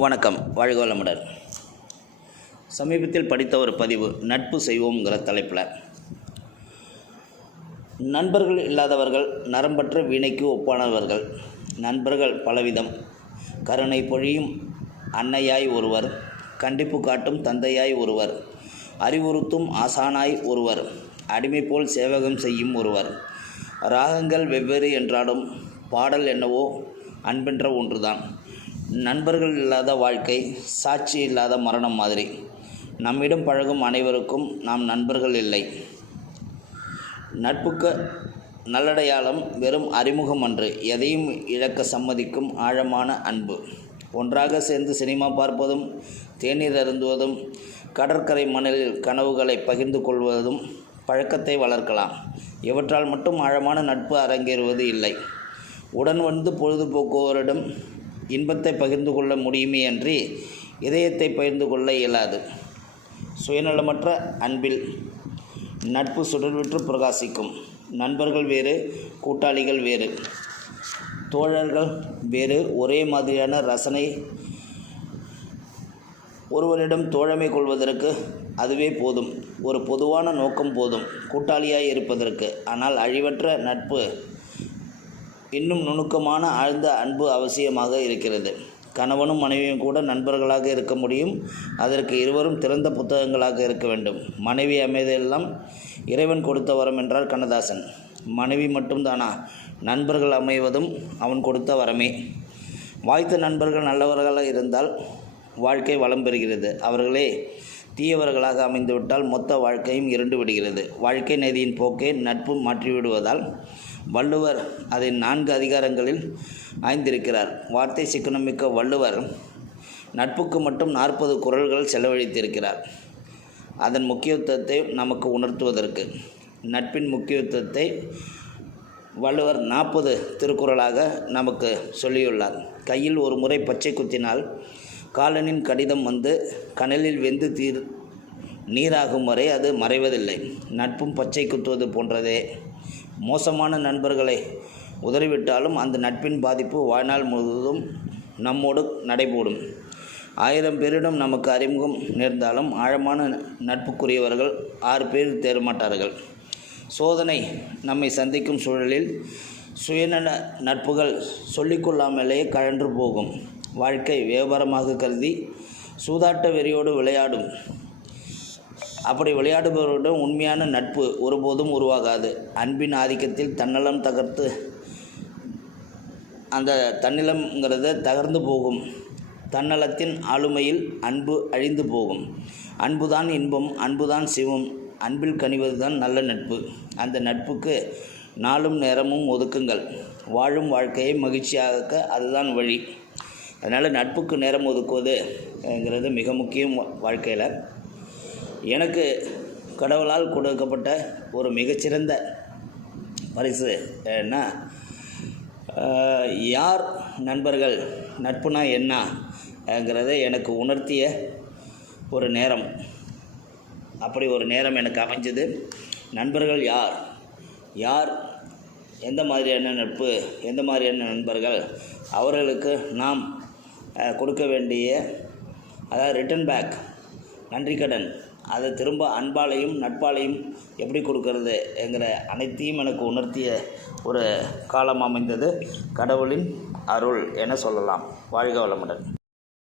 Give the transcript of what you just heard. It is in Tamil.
வணக்கம் வாழ்க வளமுடன் சமீபத்தில் படித்த ஒரு பதிவு நட்பு செய்வோங்கிற தலைப்பில். நண்பர்கள் இல்லாதவர்கள் நரம்பற்ற வீணைக்கு ஒப்பானவர்கள். நண்பர்கள் பலவிதம். கருணை பொழியும் அன்னையாய் ஒருவர் கண்டிப்பு காட்டும் தந்தையாய் ஒருவர் அறிவுறுத்தும் ஆசானாய் ஒருவர் அடிமை போல் சேவகம் செய்யும் ஒருவர். ராகங்கள் வெவ்வேறு என்றாலும் பாடல் என்னவோ அன்பென்ற ஒன்றுதான். நண்பர்கள் இல்லாத வாழ்க்கை சாட்சி இல்லாத மரணம் மாதிரி. நம்மிடம் பழகும் அனைவருக்கும் நாம் நண்பர்கள் இல்லை. நட்புக்கு நல்லடையாளம் வெறும் அறிமுகம் அன்று எதையும் இழக்க சம்மதிக்கும் ஆழமான அன்பு. ஒன்றாக சேர்ந்து சினிமா பார்ப்பதும் தேநீர் அருந்துவதும் கடற்கரை மணலில் கனவுகளை பகிர்ந்து கொள்வதும் பழக்கத்தை வளர்க்கலாம். இவற்றால் மட்டும் ஆழமான நட்பு அரங்கேறுவது இல்லை. உடன் வந்து பொழுதுபோக்குவோரிடம் இன்பத்தை பகிர்ந்து கொள்ள முடியுமே அன்றி இதயத்தை பகிர்ந்து கொள்ள இயலாது. சுயநலமற்ற அன்பில் நட்பு சுடர்விற்று பிரகாசிக்கும். நண்பர்கள் வேறு கூட்டாளிகள் வேறு. தோழர்கள் வேறு ஒரே மாதிரியான ரசனை ஒருவரிடம் தோழமை கொள்வதற்கு அதுவே போதும். ஒரு பொதுவான நோக்கம் போதும். கூட்டாளியாய் இருப்பதற்கு. ஆனால் அழிவற்ற நட்பு இன்னும் நுணுக்கமான ஆழ்ந்த அன்பு அவசியமாக இருக்கிறது. கணவனும் மனைவியும் கூட நண்பர்களாக இருக்க முடியும். அதற்கு இருவரும் திறந்த புத்தகங்களாக இருக்க வேண்டும். மனைவி அமைதியெல்லாம் இறைவன் கொடுத்த வரம் என்றார் கண்ணதாசன். மனைவி மட்டும்தானா? நண்பர்கள் அமைவதும் அவன் கொடுத்த வரமே. வாய்த்த நண்பர்கள் நல்லவர்களாக இருந்தால் வாழ்க்கை வளம் பெறுகிறது. அவர்களே தீயவர்களாக அமைந்துவிட்டால் மொத்த வாழ்க்கையும் இருண்டு விடுகிறது. வாழ்க்கை நதியின் போக்கை நட்பு மாற்றிவிடுவதால் வள்ளுவர் அதை நான்கு அதிகாரங்களில் ஆய்ந்திருக்கிறார். வார்த்தை சிக்கனமிக்க வள்ளுவர் நட்புக்கு மட்டும் நாற்பது குரல்கள் செலவழித்திருக்கிறார். அதன் முக்கியத்துவத்தை நமக்கு உணர்த்துவதற்கு. நட்பின் முக்கியத்துவத்தை வள்ளுவர் நாற்பது திருக்குறளாக நமக்கு சொல்லியுள்ளார். கையில் ஒரு முறை பச்சை குத்தினால் காலனின் கடிதம் வந்து கனலில் வெந்து தீர் நீராகும் வரை அது மறைவதில்லை. நட்பும் பச்சை குத்துவது போன்றதே மோசமான நண்பர்களை உதறிவிட்டாலும் அந்த நட்பின் பாதிப்பு வாழ்நாள் முழுவதும் நம்மோடு நடைபோடும். ஆயிரம் பேரிடம் நமக்கு அறிமுகம் நேர்ந்தாலும் ஆழமான நட்புக்குரியவர்கள் ஆறு பேர் தேரமாட்டார்கள் சோதனை நம்மை சந்திக்கும் சூழலில் சுயநல நட்புகள் சொல்லிக்கொள்ளாமலேயே கழன்று போகும். வாழ்க்கை வியாபாரமாக கருதி சூதாட்ட வெறியோடு விளையாடும் அப்படி விளையாடுபவர்களிடம் உண்மையான நட்பு ஒருபோதும் உருவாகாது. அன்பின் ஆதிக்கத்தில் தன்னலம் தகர்த்து அந்த தன்னிலம்ங்கிறத தகர்ந்து போகும். தன்னலத்தின் ஆளுமையில் அன்பு அழிந்து போகும். அன்புதான் இன்பம் அன்புதான் சிவம் அன்பில் கனிவதுதான் நல்ல நட்பு. அந்த நட்புக்கு நாளும் நேரமும் ஒதுக்குங்கள். வாழும் வாழ்க்கையை மகிழ்ச்சியாக்க அதுதான் வழி. அதனால் நட்புக்கு நேரம் ஒதுக்குவதுங்கிறது மிக முக்கியம் வாழ்க்கையில். எனக்கு கடவுளால் கொடுக்கப்பட்ட ஒரு மிகச்சிறந்த பரிசு என்ன? யார் நண்பர்கள் நட்புனா என்னங்கிறத எனக்கு உணர்த்திய ஒரு நேரம். அப்படி ஒரு நேரம் எனக்கு அமைஞ்சது. நண்பர்கள் யார்? யார்? எந்த மாதிரியான நட்பு? எந்த மாதிரியான நண்பர்கள்? அவர்களுக்கு நாம் கொடுக்க வேண்டிய அதாவது ரிட்டன் பேக் நன்றி கடன் அதை திரும்ப அன்பாலையும் நட்பாலையும் எப்படி கொடுக்கறது என்கிற அனைத்தையும் எனக்கு உணர்த்திய ஒரு காலம் அமைந்தது. கடவுளின் அருள் என சொல்லலாம். வாழ்க வளமுடன்.